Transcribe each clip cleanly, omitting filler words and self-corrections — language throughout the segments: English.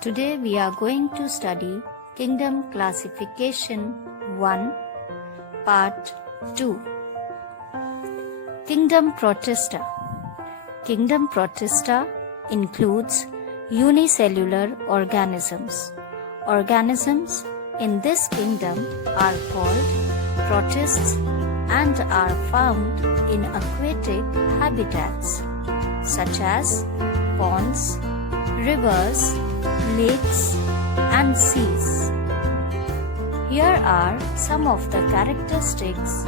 Today we are going to study Kingdom Classification 1, Part 2. Kingdom Protista. Kingdom Protista includes unicellular organisms. Organisms in this kingdom are called protists and are found in aquatic habitats such as ponds, rivers, lakes and seas. Here are some of the characteristics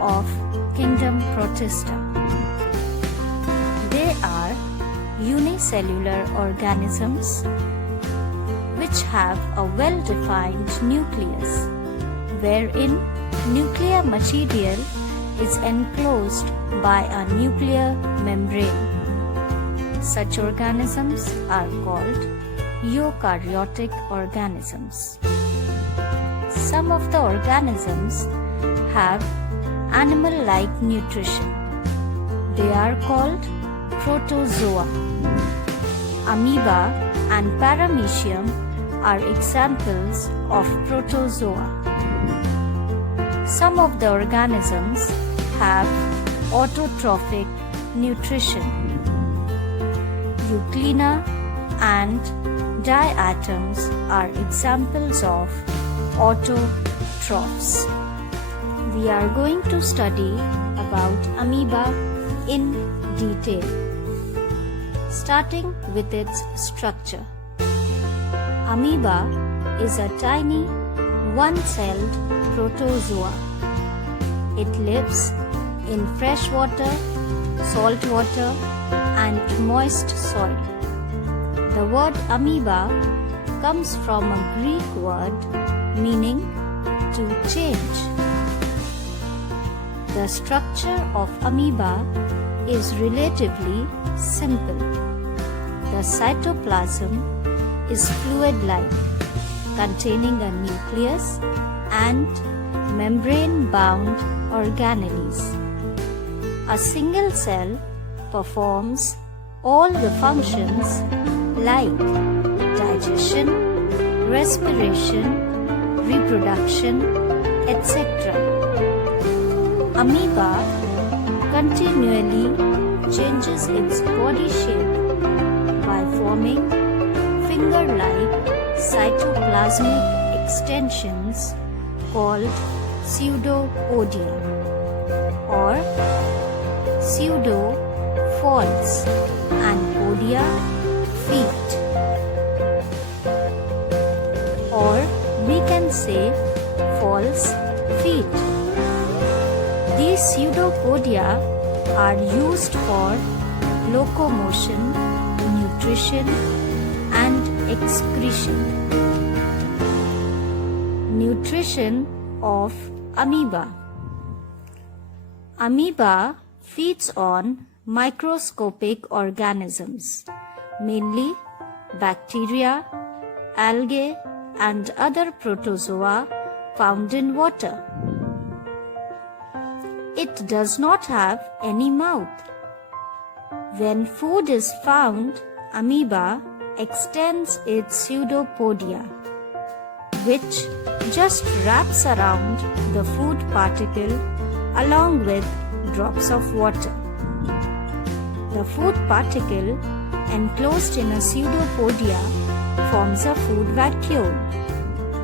of Kingdom Protista. They are unicellular organisms which have a well-defined nucleus, wherein nuclear material is enclosed by a nuclear membrane. Such organisms are called eukaryotic organisms. Some of the organisms have animal-like nutrition. They are called protozoa. Amoeba and paramecium are examples of protozoa. Some of the organisms have autotrophic nutrition. Euglena and diatoms are examples of autotrophs. We are going to study about amoeba in detail, starting with its structure. Amoeba is a tiny, one-celled protozoa. It lives in fresh water, salt water, and moist soil. The word amoeba comes from a Greek word meaning to change. The structure of amoeba is relatively simple. The cytoplasm is fluid-like, containing a nucleus and membrane-bound organelles. A single cell performs all the functions like digestion, respiration, reproduction, etc. Amoeba continually changes its body shape by forming finger-like cytoplasmic extensions called pseudopodia or pseudofolds and podia feet, or we can say false feet. These pseudopodia are used for locomotion, nutrition and excretion. Nutrition of amoeba. Amoeba feeds on microscopic organisms, mainly bacteria, algae, and other protozoa found in water. It does not have any mouth. When food is found, amoeba extends its pseudopodia, which just wraps around the food particle along with drops of water. The food particle enclosed in a pseudopodia forms a food vacuole.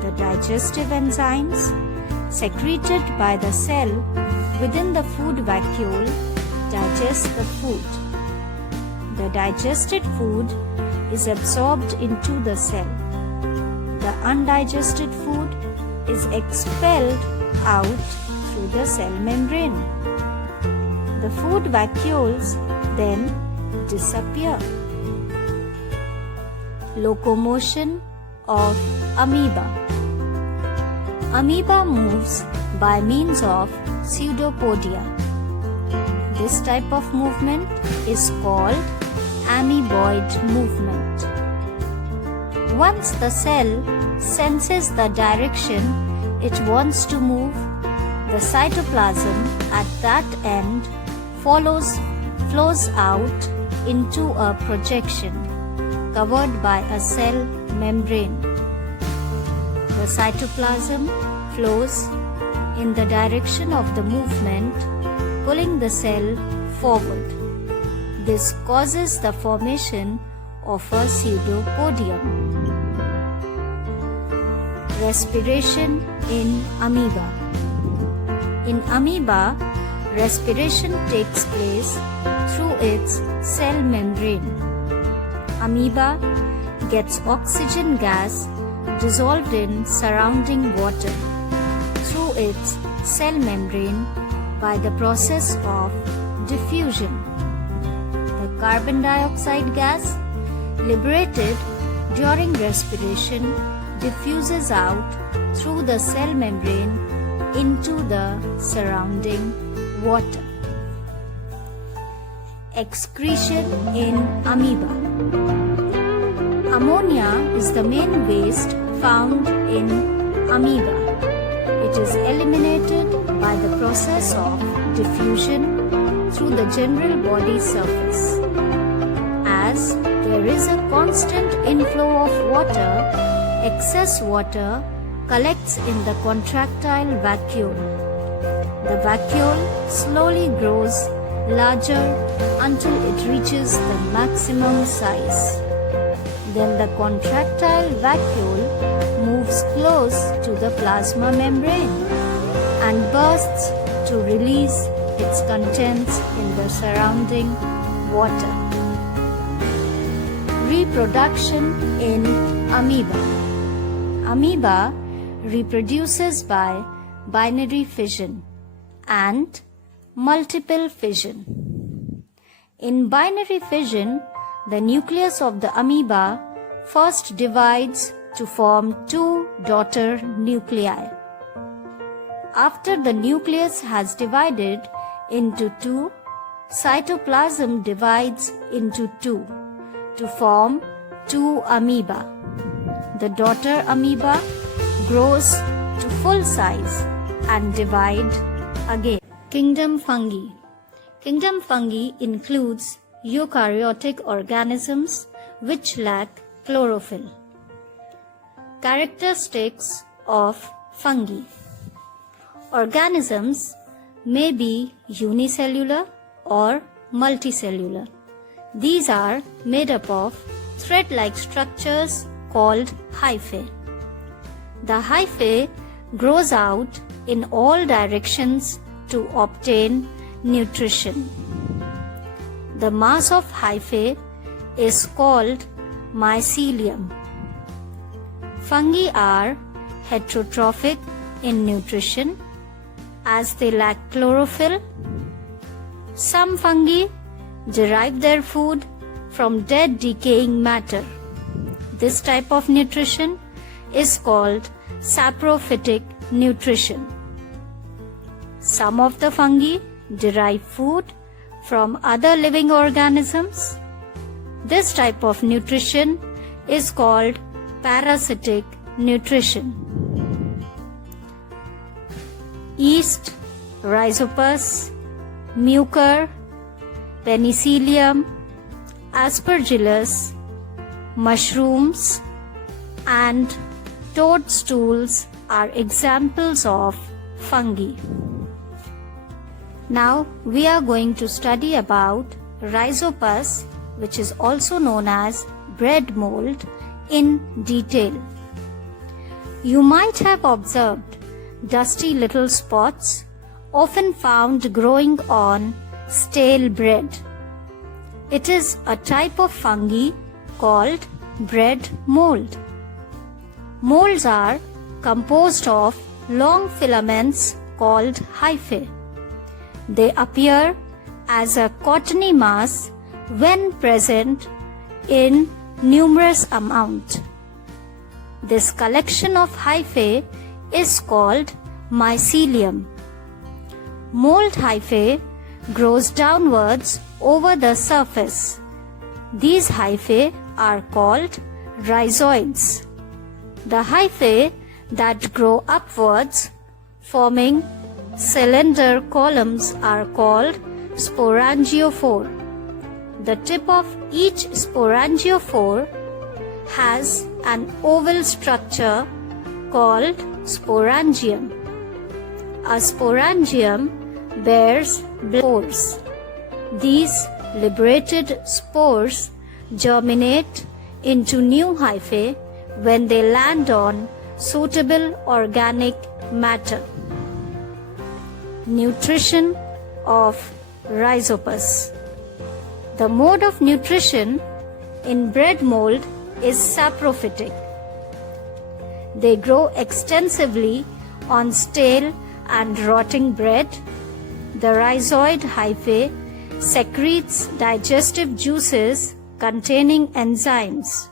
The digestive enzymes secreted by the cell within the food vacuole digest the food. The digested food is absorbed into the cell. The undigested food is expelled out through the cell membrane. The food vacuoles then disappear. Locomotion of amoeba. Amoeba moves by means of pseudopodia. This type of movement is called amoeboid movement. Once the cell senses the direction it wants to move, the cytoplasm at that end flows out into a projection covered by a cell membrane. The cytoplasm flows in the direction of the movement, pulling the cell forward. This causes the formation of a pseudopodium. Respiration in amoeba. In amoeba, respiration takes place through its cell membrane. Amoeba gets oxygen gas dissolved in surrounding water through its cell membrane by the process of diffusion. The carbon dioxide gas liberated during respiration diffuses out through the cell membrane into the surrounding water. Excretion in amoeba. Ammonia is the main waste found in amoeba. It is eliminated by the process of diffusion through the general body surface. As there is a constant inflow of water, excess water collects in the contractile vacuole. The vacuole slowly grows larger until it reaches the maximum size. Then the contractile vacuole moves close to the plasma membrane and bursts to release its contents in the surrounding water. Reproduction in amoeba. Amoeba reproduces by binary fission and multiple fission. In binary fission, the nucleus of the amoeba first divides to form two daughter nuclei. After the nucleus has divided into two, cytoplasm divides into two to form two amoeba. The daughter amoeba grows to full size and divide again. Kingdom fungi. Kingdom fungi includes eukaryotic organisms which lack chlorophyll. Characteristics of fungi. Organisms may be unicellular or multicellular. These are made up of thread-like structures called hyphae. The hyphae grows out in all directions to obtain nutrition. The mass of hyphae is called mycelium. Fungi are heterotrophic in nutrition as they lack chlorophyll. Some fungi derive their food from dead decaying matter. This type of nutrition is called saprophytic nutrition. Some of the fungi derive food from other living organisms. This type of nutrition is called parasitic nutrition. Yeast, rhizopus, mucor, penicillium, aspergillus, mushrooms, and toadstools are examples of fungi. Now we are going to study about rhizopus, which is also known as bread mold, in detail. You might have observed dusty little spots often found growing on stale bread. It is a type of fungi called bread mold. Molds are composed of long filaments called hyphae. They appear as a cottony mass when present in numerous amount. This collection of hyphae is called mycelium. Mold hyphae grows downwards over the surface. These hyphae are called rhizoids. The hyphae that grow upwards, forming cylinder columns, are called sporangiophore. The tip of each sporangiophore has an oval structure called sporangium. A sporangium bears spores. These liberated spores germinate into new hyphae when they land on suitable organic matter. Nutrition of rhizopus. The mode of nutrition in bread mold is saprophytic. They grow extensively on stale and rotting bread. The rhizoid hyphae secretes digestive juices containing enzymes.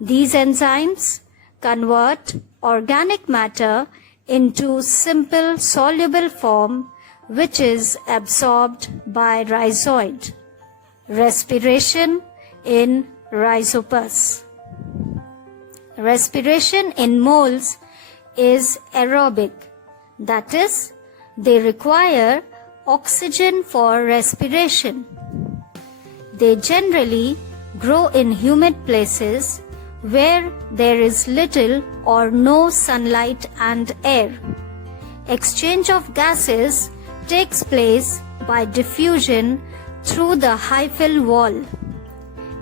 These enzymes convert organic matter into simple soluble form which is absorbed by rhizoid. Respiration in rhizopus. Respiration in moles is aerobic, that is, they require oxygen for respiration. They generally grow in humid places where there is little or no sunlight and air. Exchange of gases takes place by diffusion through the hyphal wall.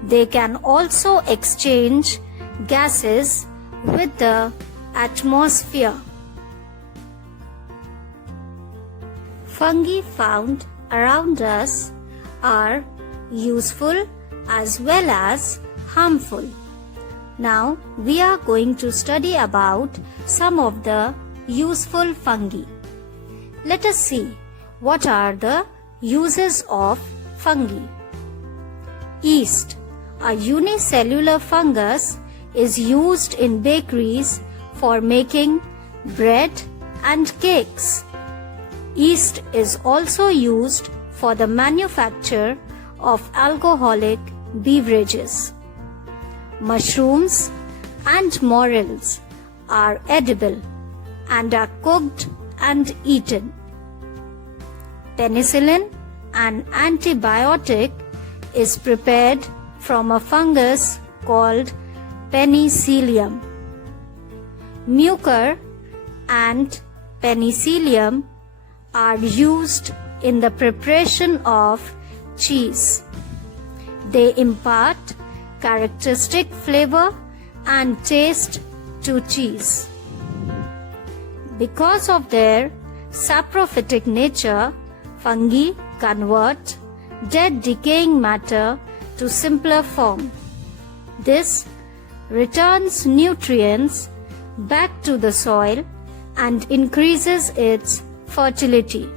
They can also exchange gases with the atmosphere. Fungi found around us are useful as well as harmful. Now we are going to study about some of the useful fungi. Let us see what are the uses of fungi. Yeast, a unicellular fungus, is used in bakeries for making bread and cakes. Yeast is also used for the manufacture of alcoholic beverages. Mushrooms and morels are edible and are cooked and eaten. Penicillin, an antibiotic, is prepared from a fungus called penicillium. Mucor and penicillium are used in the preparation of cheese. They impart characteristic flavor and taste to cheese. Because of their saprophytic nature, fungi convert dead decaying matter to simpler form. This returns nutrients back to the soil and increases its fertility.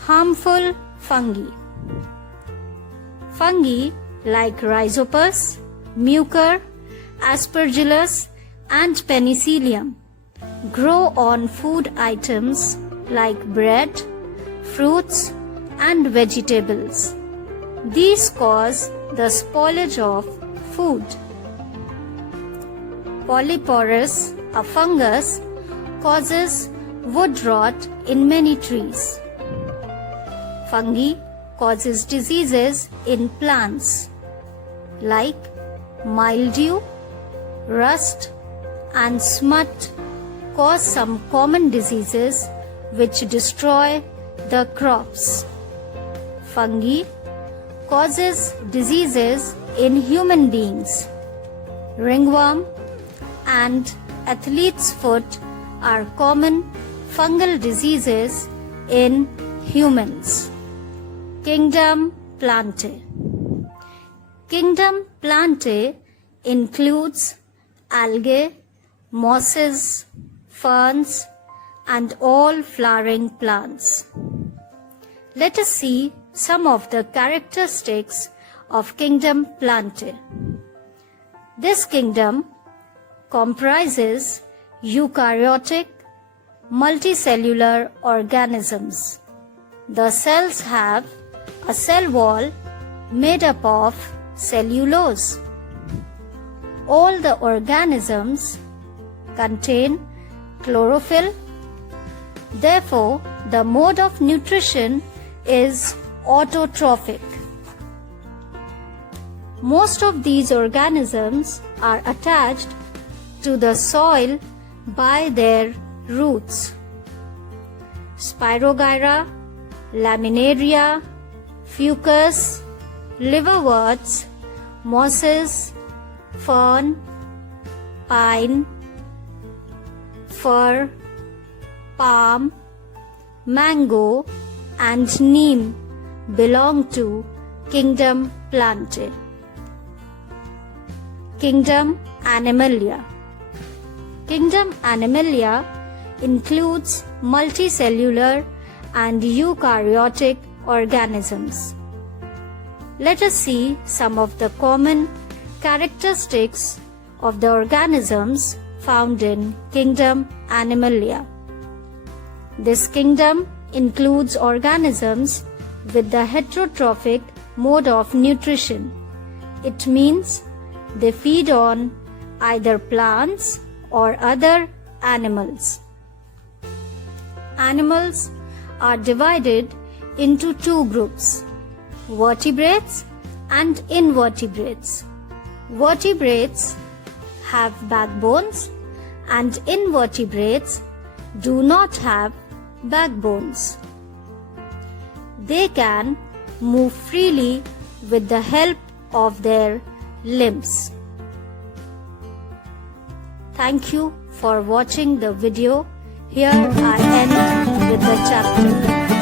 Harmful fungi. Fungi like rhizopus, mucor, aspergillus and penicillium grow on food items like bread, fruits and vegetables. These cause the spoilage of food. Polyporus, a fungus, causes wood rot in many trees. Fungi causes diseases in plants like mildew, rust and smut cause some common diseases which destroy the crops. Fungi causes diseases in human beings. Ringworm and athlete's foot are common fungal diseases in humans. Kingdom Plante. Kingdom Plante includes algae, mosses, ferns, and all flowering plants. Let us see some of the characteristics of Kingdom Plante. This kingdom comprises eukaryotic, multicellular organisms. The cells have a cell wall made up of cellulose. All the organisms contain chlorophyll. Therefore, the mode of nutrition is autotrophic. Most of these organisms are attached to the soil by their roots. Spirogyra, Laminaria, Fucus, liverworts, mosses, fern, pine, fir, palm, mango and neem belong to kingdom Plante. Kingdom Animalia. Kingdom Animalia includes multicellular and eukaryotic organisms. Let us see some of the common characteristics of the organisms found in Kingdom Animalia. This kingdom includes organisms with the heterotrophic mode of nutrition. It means they feed on either plants or other animals. Animals are divided into two groups, vertebrates and invertebrates. Vertebrates have backbones and invertebrates do not have backbones. They can move freely with the help of their limbs. Thank you for watching the video. Here I end with the chapter.